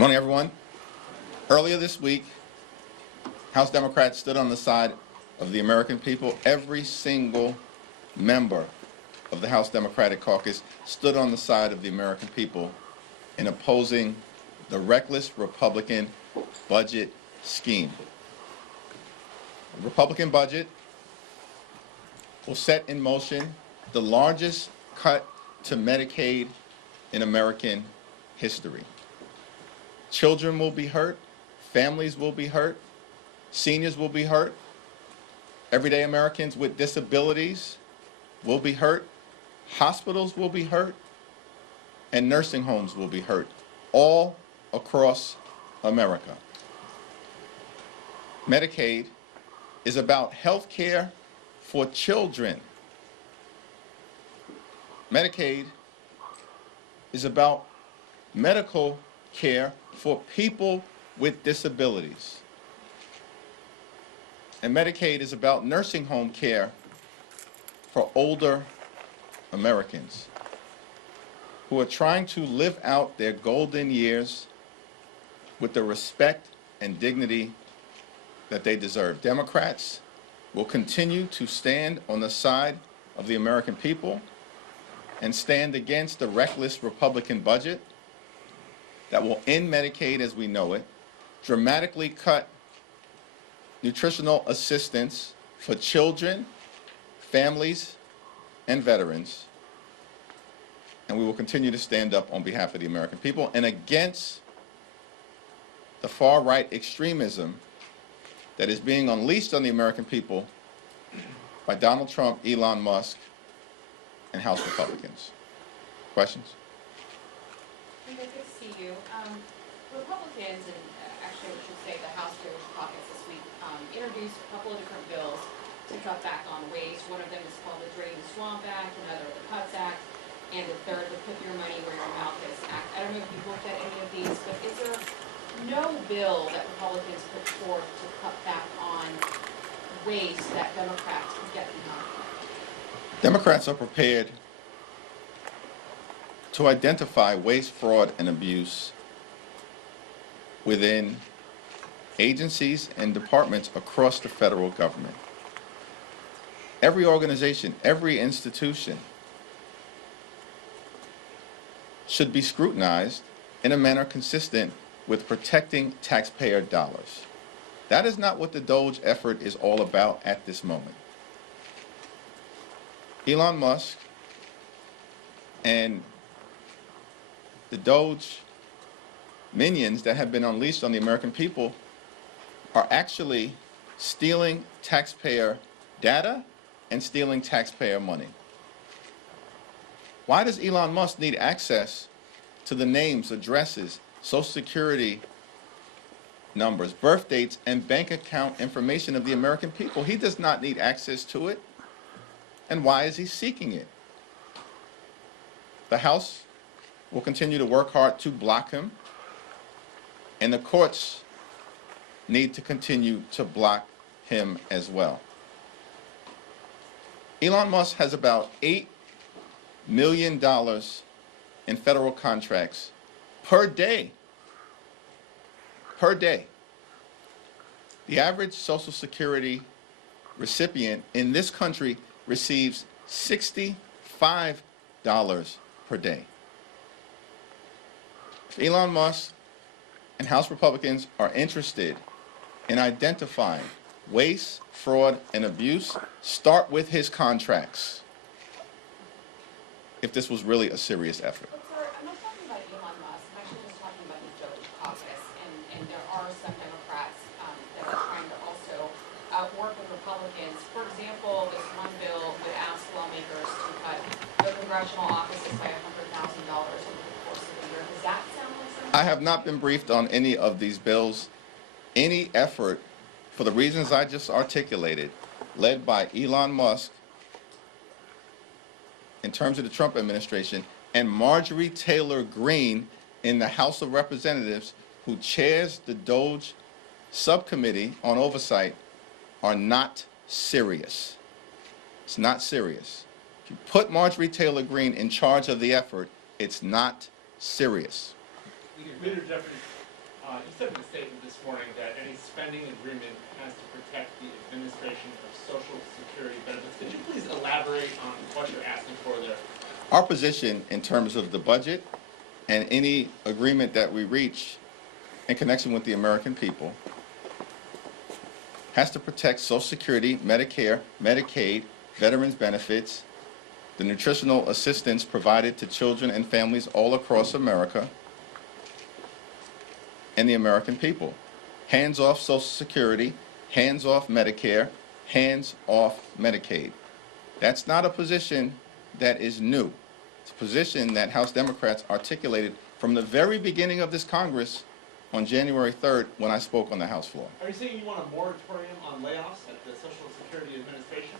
morning, everyone. Earlier this week, House Democrats stood on the side of the American people. Every single member of the House Democratic Caucus stood on the side of the American people in opposing the reckless Republican budget scheme. The Republican budget will set in motion the largest cut to Medicaid in American history. Children will be hurt, families will be hurt, seniors will be hurt, everyday Americans with disabilities will be hurt, hospitals will be hurt, and nursing homes will be hurt, all across America. Medicaid is about health care for children. Medicaid is about medical care for people with disabilities. And Medicaid is about nursing home care for older Americans who are trying to live out their golden years with the respect and dignity that they deserve. Democrats will continue to stand on the side of the American people and stand against the reckless Republican budget that will end Medicaid as we know it, dramatically cut nutritional assistance for children, families, and veterans. And we will continue to stand up on behalf of the American people and against the far-right extremism that is being unleashed on the American people by Donald Trump, Elon Musk, and House Republicans. Questions? Good to see you. Republicans, and actually I should say the House DOGE caucus this week, introduced a couple of different bills to cut back on waste. One of them is called the Drain the Swamp Act, another the Cuts Act, and the third, the Put Your Money Where Your Mouth Is Act. I don't know if you've looked at any of these, but is there no bill that Republicans put forth to cut back on waste that Democrats could get behind? Democrats are prepared to identify waste, fraud, and abuse within agencies and departments across the federal government. Every organization, every institution should be scrutinized in a manner consistent with protecting taxpayer dollars. That is not what the DOGE effort is all about at this moment. Elon Musk and the DOGE minions that have been unleashed on the American people are actually stealing taxpayer data and stealing taxpayer money. Why does Elon Musk need access to the names, addresses, Social Security numbers, birth dates, and bank account information of the American people? He does not need access to it. And why is he seeking it? The House will continue to work hard to block him, and the courts need to continue to block him as well. Elon Musk has about $8 million in federal contracts per day. Per day. The average Social Security recipient in this country receives $65 per day. If Elon Musk and House Republicans are interested in identifying waste, fraud, and abuse, start with his contracts, if this was really a serious effort. But sir, I'm not talking about Elon Musk. I'm actually just talking about the DOGE caucus, and there are some Democrats that are trying to also work with Republicans. For example, this one bill would ask lawmakers to cut the congressional offices by $100,000 over the course of the year. Does that sound like something? I have not been briefed on any of these bills. Any effort, for the reasons I just articulated, led by Elon Musk in terms of the Trump administration, and Marjorie Taylor Greene in the House of Representatives, who chairs the DOGE subcommittee on oversight, are not serious. It's not serious. If you put Marjorie Taylor Greene in charge of the effort, it's not serious. Leader Jeffries, You said in a statement this morning that any spending agreement has to protect the administration of Social Security benefits. Could you please elaborate on what you're asking for there? Our position in terms of the budget and any agreement that we reach in connection with the American people has to protect Social Security, Medicare, Medicaid, veterans benefits, the nutritional assistance provided to children and families all across America, and the American people. Hands off Social Security, hands off Medicare, hands off Medicaid. That's not a position that is new. It's a position that House Democrats articulated from the very beginning of this Congress on January 3rd when I spoke on the House floor. Are you saying you want a moratorium on layoffs at the Social Security Administration?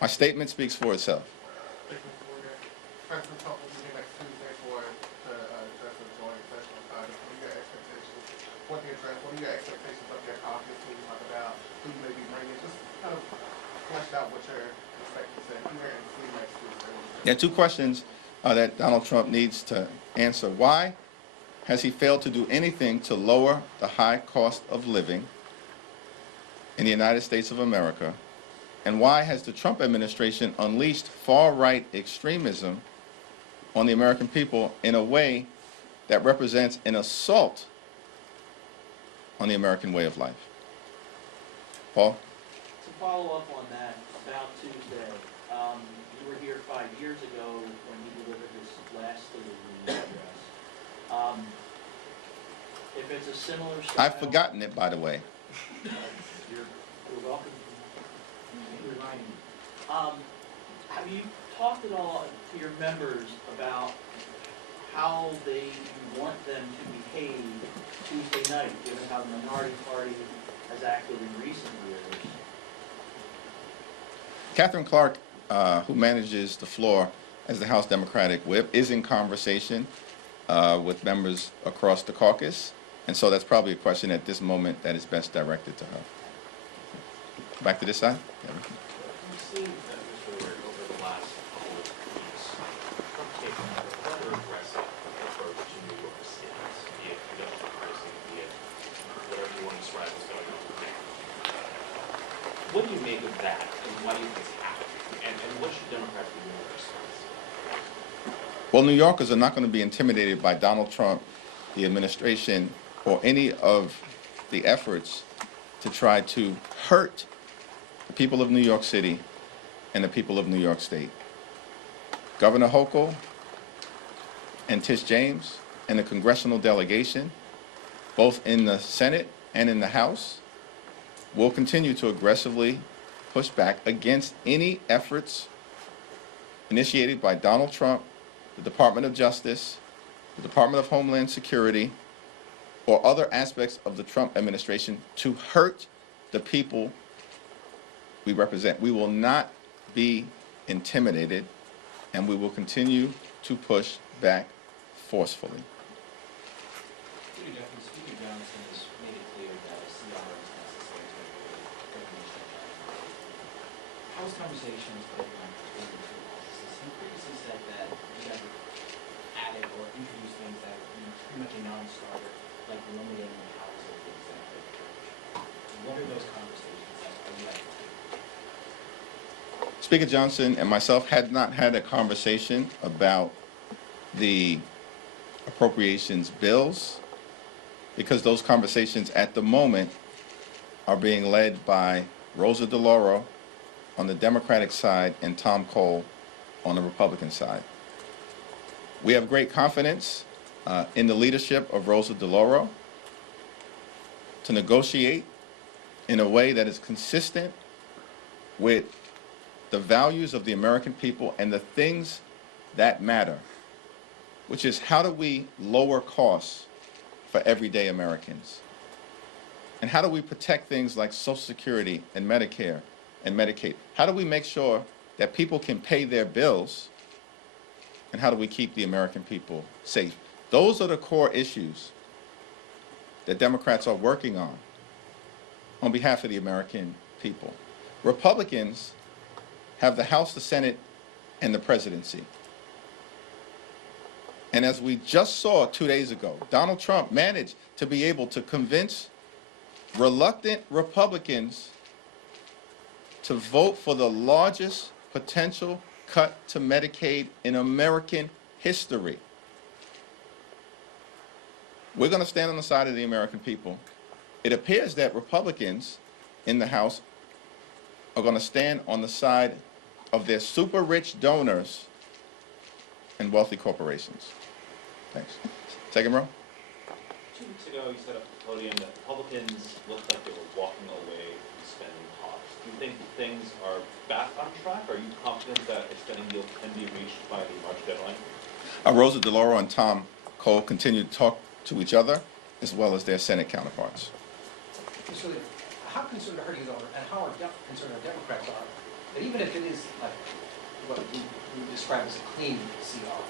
My statement speaks for itself. President Trump will be here next Tuesday for to address the joint session. What are your expectations? What are your expectations of your caucus? Who you talk about? Who you may be bringing? Just kind of flesh out what you're expecting to hear and see next Tuesday. There are two questions that Donald Trump needs to answer. Why has he failed to do anything to lower the high cost of living in the United States of America? And why has the Trump administration unleashed far-right extremism on the American people in a way that represents an assault on the American way of life? Paul? To follow up on that, about Tuesday, you were here 5 years ago when he delivered his last State of the Union address. If it's a similar style... I've forgotten it, by the way. You're welcome to remind me. Have you talked at all to your members about how they want them to behave Tuesday night, given how the minority party has acted in recent years? Catherine Clark, who manages the floor as the House Democratic Whip, is in conversation with members across the caucus, and so that's probably a question at this moment that is best directed to her. Back to this side. Yeah. We've seen that Mr. Ward over the last couple of weeks, Trump taking a rather aggressive approach to New York State, be it government pricing, be it whatever you want to describe as going on. What do you make of that, and why do you think it's happening? And what should Democrats be doing in response to that? Well, New Yorkers are not going to be intimidated by Donald Trump, the administration, or any of the efforts to try to hurt the people of New York City and the people of New York State. Governor Hochul and Tish James and the congressional delegation, both in the Senate and in the House, will continue to aggressively push back against any efforts initiated by Donald Trump, the Department of Justice, the Department of Homeland Security, or other aspects of the Trump administration to hurt the people we represent. We will not be intimidated, and we will continue to push back forcefully. Speaker Johnson has made it clear that a CR is necessary to avoid government shutdown. How was conversations going on between the two offices? He previously said that you guys added or introduced things that are pretty much a non-starter, like limiting the powers of the executive branch. What are those conversations that you like to take? Speaker Johnson and myself had not had a conversation about the appropriations bills because those conversations at the moment are being led by Rosa DeLauro on the Democratic side and Tom Cole on the Republican side. We have great confidence in the leadership of Rosa DeLauro to negotiate in a way that is consistent with the values of the American people and the things that matter, which is how do we lower costs for everyday Americans? And how do we protect things like Social Security and Medicare and Medicaid? How do we make sure that people can pay their bills? And how do we keep the American people safe? Those are the core issues that Democrats are working on behalf of the American people. Republicans have the House, the Senate, and the presidency. And as we just saw 2 days ago, Donald Trump managed to be able to convince reluctant Republicans to vote for the largest potential cut to Medicaid in American history. We're going to stand on the side of the American people. It appears that Republicans in the House are going to stand on the side of their super rich donors and wealthy corporations. Thanks. Second row. 2 weeks ago, you said at the podium that Republicans looked like they were walking away from spending talks. Do you think things are back on track? Are you confident that a spending deal can be reached by the March deadline? Rosa DeLauro and Tom Cole continue to talk to each other as well as their Senate counterparts. So how concerned are you, and how concerned our Democrats are, that even if it is like what we describe as a clean CR,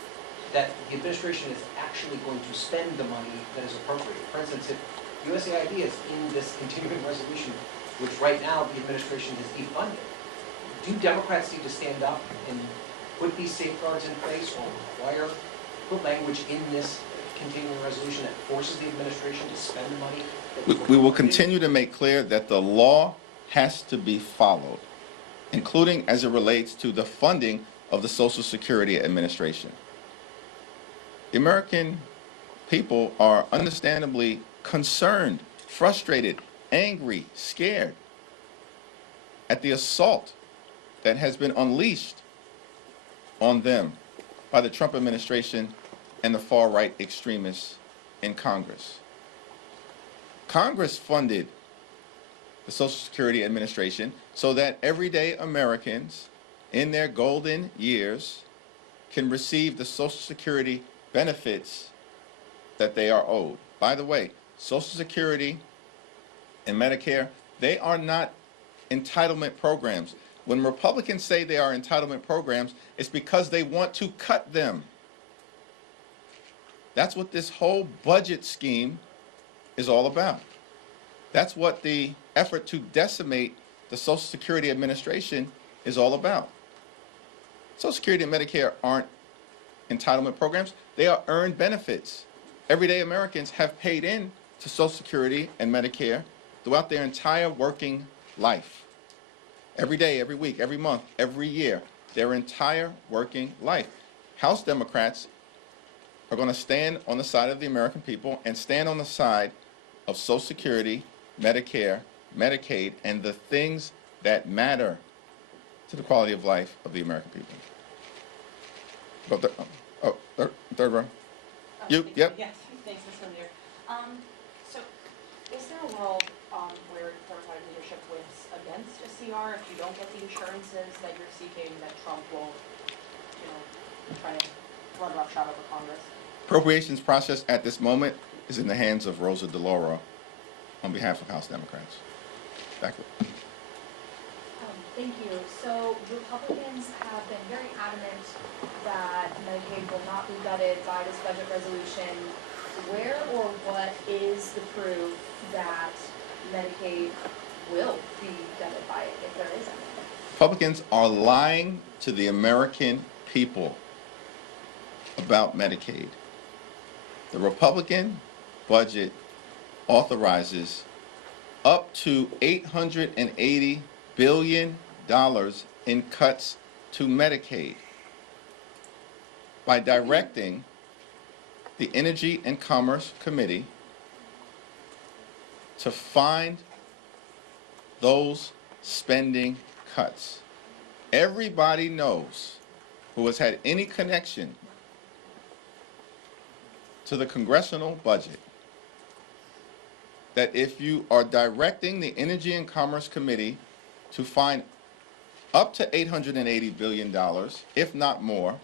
that the administration is actually going to spend the money that is appropriate? For instance, if USAID is in this continuing resolution, which right now the administration has defunded, do Democrats need to stand up and put these safeguards in place or put language in this continuing resolution that forces the administration to spend the money? We will continue to make clear that the law has to be followed, including as it relates to the funding of the Social Security Administration. The American people are understandably concerned, frustrated, angry, scared at the assault that has been unleashed on them by the Trump administration and the far-right extremists in Congress. Congress funded the Social Security Administration so that everyday Americans in their golden years can receive the Social Security benefits that they are owed. By the way, Social Security and Medicare, they are not entitlement programs. When Republicans say they are entitlement programs, it's because they want to cut them. That's what this whole budget scheme is all about. That's what the effort to decimate the Social Security Administration is all about. Social Security and Medicare aren't entitlement programs. They are earned benefits. Everyday Americans have paid in to Social Security and Medicare throughout their entire working life. Every day, every week, every month, every year, their entire working life. House Democrats are going to stand on the side of the American people and stand on the side of Social Security, Medicare, Medicaid, and the things that matter to the quality of life of the American people. Third row. You, yep. Yes, thanks, Mr. Leader. So, is there a world where Democratic leadership wins against a CR if you don't get the assurances that you're seeking, that Trump won't, try to run roughshod over Congress? Appropriations process at this moment is in the hands of Rosa DeLauro on behalf of House Democrats. Back to you. Thank you. So Republicans have been very adamant that Medicaid will not be gutted by this budget resolution. Where or what is the proof that Medicaid will be gutted by it, if there is any? Republicans are lying to the American people about Medicaid. The Republican budget authorizes up to $880 billion in cuts to Medicaid by directing the Energy and Commerce Committee to find those spending cuts. Everybody knows who has had any connection to the congressional budget that if you are directing the Energy and Commerce Committee to find up to $880 billion, if not more,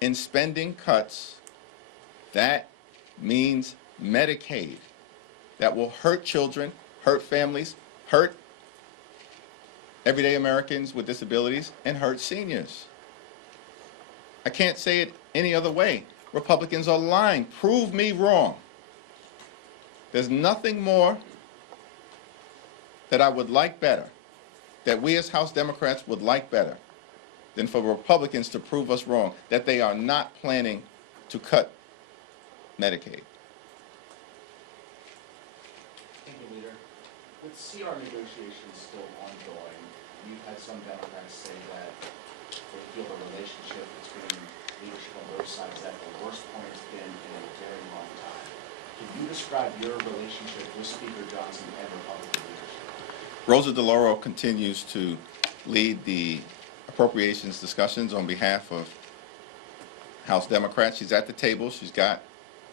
in spending cuts, that means Medicaid. That will hurt children, hurt families, hurt everyday Americans with disabilities, and hurt seniors. I can't say it any other way. Republicans are lying. Prove me wrong. There's nothing more that I would like better, that we as House Democrats would like better, than for Republicans to prove us wrong, that they are not planning to cut Medicaid. Thank you, Leader. With CR negotiations still ongoing, you've had some Democrats say that they feel the relationship between leadership on both sides is at the worst point it's been in a very long time. Can you describe your relationship with Speaker Johnson and Republican leadership? Rosa DeLauro continues to lead the appropriations discussions on behalf of House Democrats. She's at the table. She's got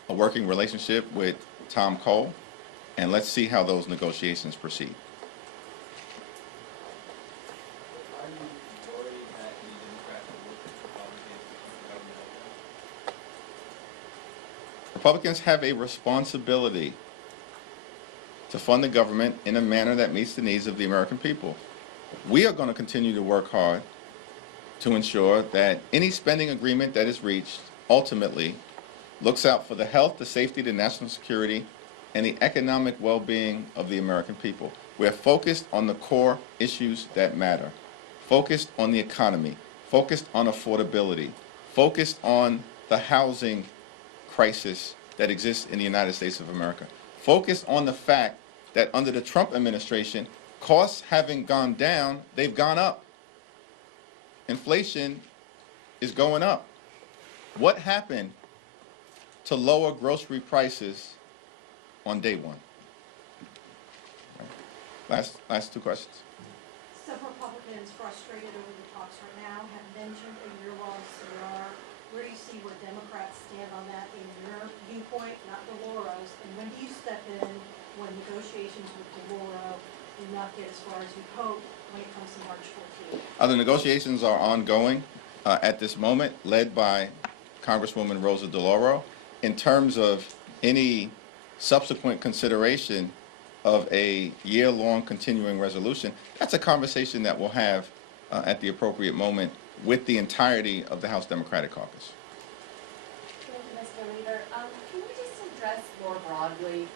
a working relationship with Tom Cole, and let's see how those negotiations proceed. Are you worried that any Democrat will look at Republicans to become government open? Republicans have a responsibility to fund the government in a manner that meets the needs of the American people. We are going to continue to work hard to ensure that any spending agreement that is reached ultimately looks out for the health, the safety, the national security, and the economic well-being of the American people. We're focused on the core issues that matter, focused on the economy, focused on affordability, focused on the housing crisis that exists in the United States of America, focused on the fact that under the Trump administration, costs having gone down, they've gone up. Inflation is going up. What happened to lower grocery prices on day one? Last two questions. Some Republicans frustrated over the talks right now have mentioned a year-long CR. Where do you see where Democrats stand on that in your viewpoint, not DeLauro's? And when do you step in when negotiations with DeLauro do not get as far as you hope when it comes to March 14th? The negotiations are ongoing at this moment, led by Congresswoman Rosa DeLauro. In terms of any subsequent consideration of a year-long continuing resolution, that's a conversation that we'll have at the appropriate moment with the entirety of the House Democratic Caucus. Thank you, Mr. Leader. Can you just address more broadly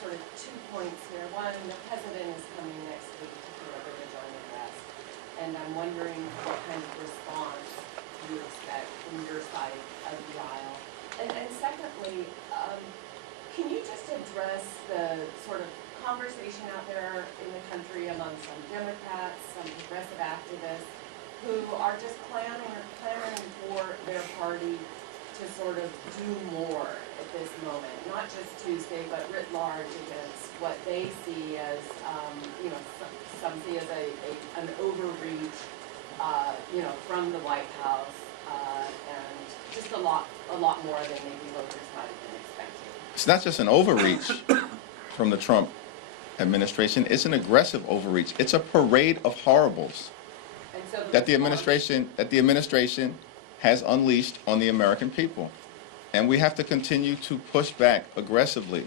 sort of 2 points here? One, the president is coming next week to deliver the joint address, and I'm wondering what kind of response you expect from your side of the aisle. And secondly, can you just address the sort of conversation out there in the country among some Democrats, some progressive activists, who are just clamoring for their party to sort of do more at this moment, not just Tuesday, but writ large against what they see as, some see as an overreach, from the White House, and just a lot more than maybe voters might have been expecting. It's not just an overreach from the Trump administration, it's an aggressive overreach. It's a parade of horribles that the administration has unleashed on the American people. And we have to continue to push back aggressively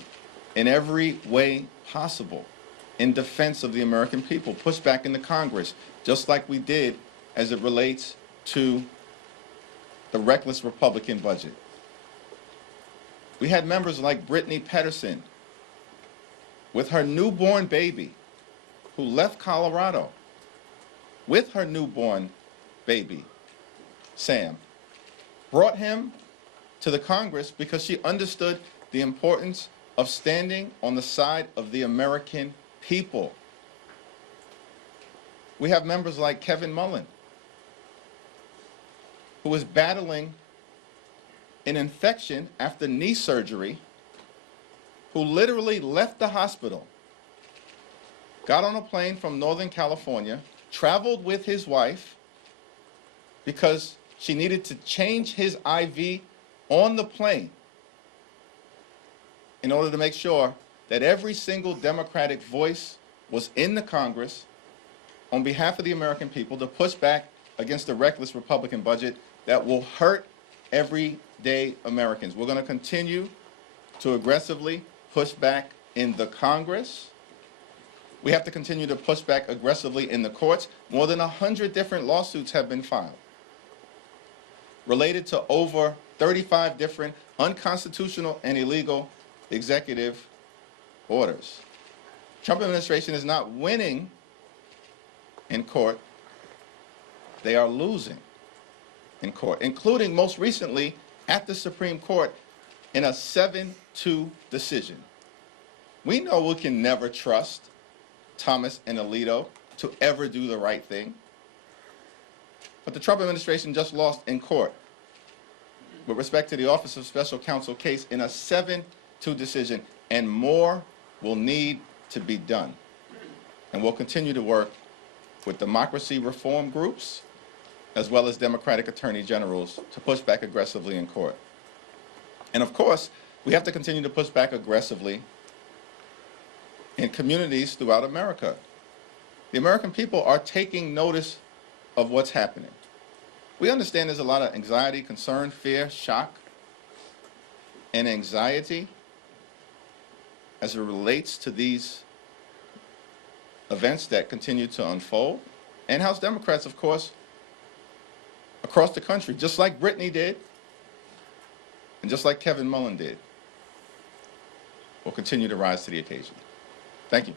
in every way possible in defense of the American people, push back in the Congress, just like we did as it relates to the reckless Republican budget. We had members like Brittany Pedersen with her newborn baby who left Colorado with her newborn baby, Sam, brought him to the Congress because she understood the importance of standing on the side of the American people. We have members like Kevin Mullen, who is battling an infection after knee surgery, who literally left the hospital, got on a plane from Northern California, traveled with his wife because she needed to change his IV on the plane in order to make sure that every single Democratic voice was in the Congress on behalf of the American people to push back against the reckless Republican budget that will hurt everyday Americans. We're going to continue to aggressively push back in the Congress. We have to continue to push back aggressively in the courts. More than 100 different lawsuits have been filed related to over 35 different unconstitutional and illegal executive orders. Trump administration is not winning in court. They are losing in court, including most recently at the Supreme Court in a 7-2 decision. We know we can never trust Thomas and Alito to ever do the right thing. But the Trump administration just lost in court with respect to the Office of Special Counsel case in a 7-2 decision, and more will need to be done. And we'll continue to work with democracy reform groups as well as Democratic attorney generals to push back aggressively in court. And of course, we have to continue to push back aggressively in communities throughout America. The American people are taking notice of what's happening. We understand there's a lot of anxiety, concern, fear, shock, and anxiety as it relates to these events that continue to unfold. And House Democrats, of course, across the country, just like Brittany did, and just like Kevin Mullen did, will continue to rise to the occasion. Thank you.